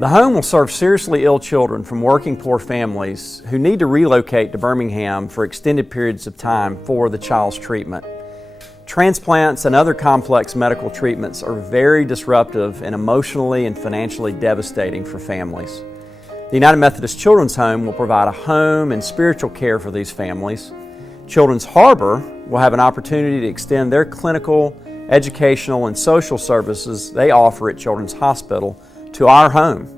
The home will serve seriously ill children from working poor families who need to relocate to Birmingham for extended periods of time for the child's treatment. Transplants and other complex medical treatments are very disruptive and emotionally and financially devastating for families. The United Methodist Children's Home will provide a home and spiritual care for these families. Children's Harbor will have an opportunity to extend their clinical, educational, and social services they offer at Children's Hospital to our home.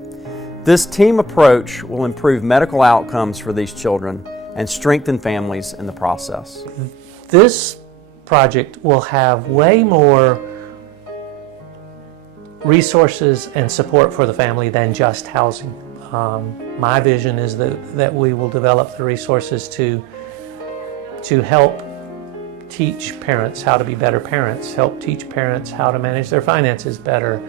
This team approach will improve medical outcomes for these children and strengthen families in the process. This project will have way more resources and support for the family than just housing. My vision is that we will develop the resources to help teach parents how to be better parents, help teach parents how to manage their finances better,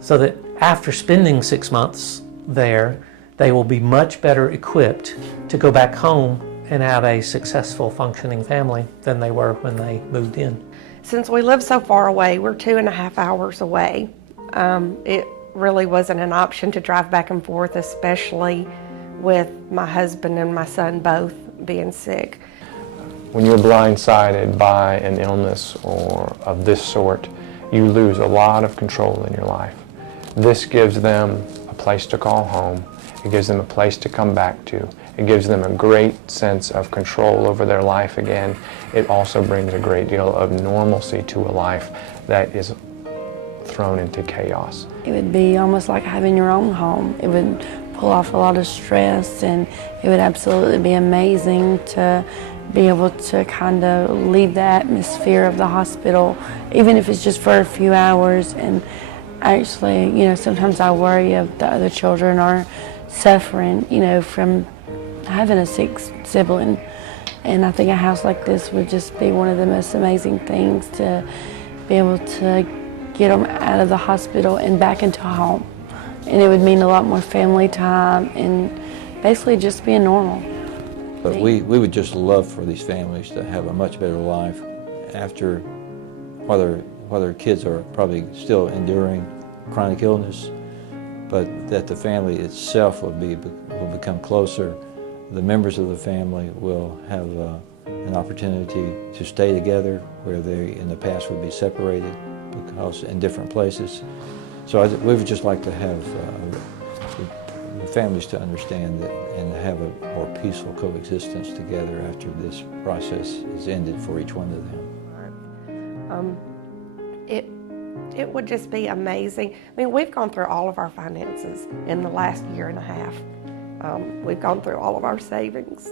so that after spending 6 months there, they will be much better equipped to go back home and have a successful functioning family than they were when they moved in. Since we live so far away, we're 2.5 hours away, it really wasn't an option to drive back and forth, especially with my husband and my son both being sick. When you're blindsided by an illness or of this sort, you lose a lot of control in your life. This gives them a place to call home. It gives them a place to come back to. It gives them a great sense of control over their life again. It also brings a great deal of normalcy to a life that is thrown into chaos. It would be almost like having your own home. It would pull off a lot of stress, and it would absolutely be amazing to be able to kind of leave the atmosphere of the hospital, even if it's just for a few hours. And actually, sometimes I worry if the other children are suffering, from having a sick sibling. And I think a house like this would just be one of the most amazing things, to be able to get them out of the hospital and back into home. And it would mean a lot more family time and basically just being normal. But we would just love for these families to have a much better life after, whether kids are probably still enduring chronic illness, but that the family itself will become closer. The members of the family will have an opportunity to stay together where they in the past would be separated because in different places. So we would just like to have families to understand that and have a more peaceful coexistence together after this process is ended for each one of them. It would just be amazing. I mean, we've gone through all of our finances in the last 1.5 years. We've gone through all of our savings.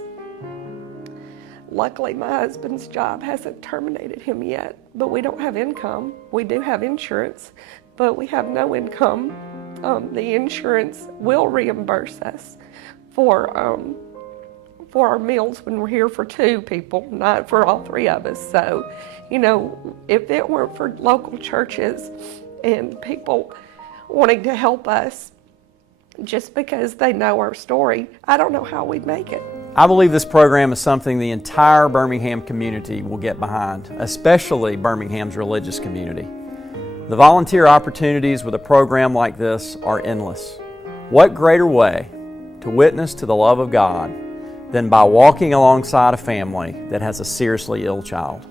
Luckily, my husband's job hasn't terminated him yet, but we don't have income. We do have insurance, but we have no income. The insurance will reimburse us for our meals when we're here for 2 people, not for all 3 of us. So, if it weren't for local churches and people wanting to help us just because they know our story, I don't know how we'd make it. I believe this program is something the entire Birmingham community will get behind, especially Birmingham's religious community. The volunteer opportunities with a program like this are endless. What greater way to witness to the love of God than by walking alongside a family that has a seriously ill child?